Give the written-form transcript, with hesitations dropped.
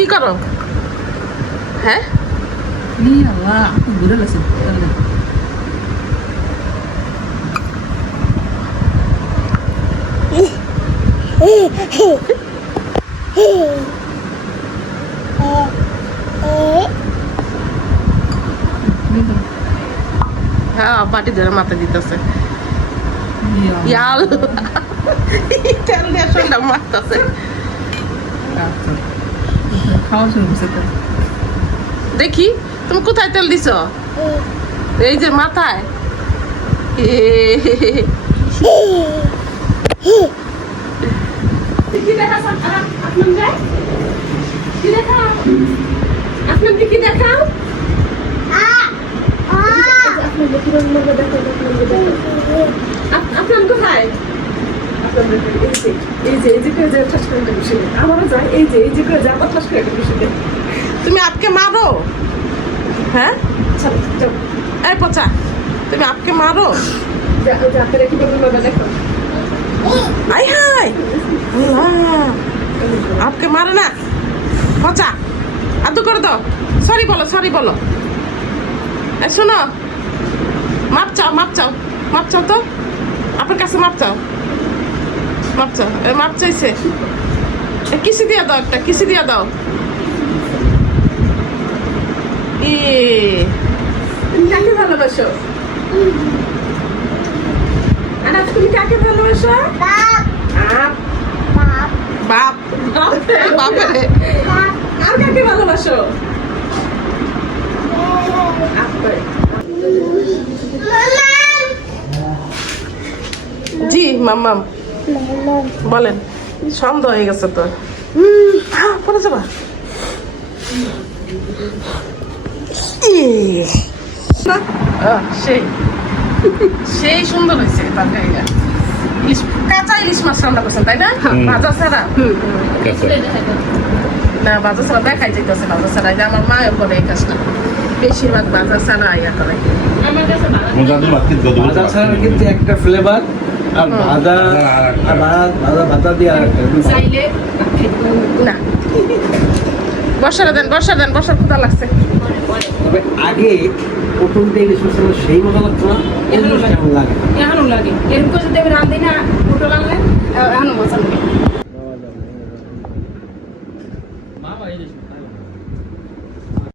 কি করো? হ্যাঁ আল্লাহ ঘুরে গেছে হ্যাঁ বাটি ধরে মাথা দিতেছে ইয়াল তেল দিয়ে শোনটা মারতেছে খাওয়া শুরু করছে তো দেখি তুমি কোথায় তেল দিছ? এই যে মাথায়। কি দেখাও আপনার দিকে দেখাও আপনার কোথায়? তুমি আপকে মারো? হ্যাঁ এই পচা তুমি আপকে মারো? আই হাই আপকে মারো না পচা আদু করে দাও। সরি বলো সরি বলো। শোনো মাপ চাও মাপ চাও মাপ চাও তো আপনার কাছে মাপ চাও মাপ চাও মাপ চাইছে কিসি দিয়া দাও একটা কিসি দিয়া দাও। তুমি কাকে ভালোবাসো? তুমি কাকে ভালোবাসো? বাপ বাপরে আর কাকে ভালোবাসো? জি মাম্মাম বলেন। সন্দেহ হয়ে গেছে তো পরে যাবা। সেই সেই সুন্দর হয়েছে তরকারিটা। কাঁচা ইলিশ মাছ রান্না করছেন তাই না? ভাজা ছাড়া না ভাজা ছাড়া দেখাই যেতেছে ভাজা ছাড়া। আমার মায়ের করে এই কাজটা বেশিরভাগ ভাজা ছাড়া ইয়া করে। ভাজা ছাড়া কিন্তু একটা ফ্লেভার আর ভাজা ভাজা ভাজা দিয়ে আর না বর্ষাটা দেন বর্ষার ক্ষুধা লাগছে। তবে আগে প্রথম থেকে ইলিশ মাছ সেই মজা লাগতো না কেমন লাগে এখনো লাগে এরকম যদি আমি রান্ধি না পটল আনলে এখনো মজা লাগে।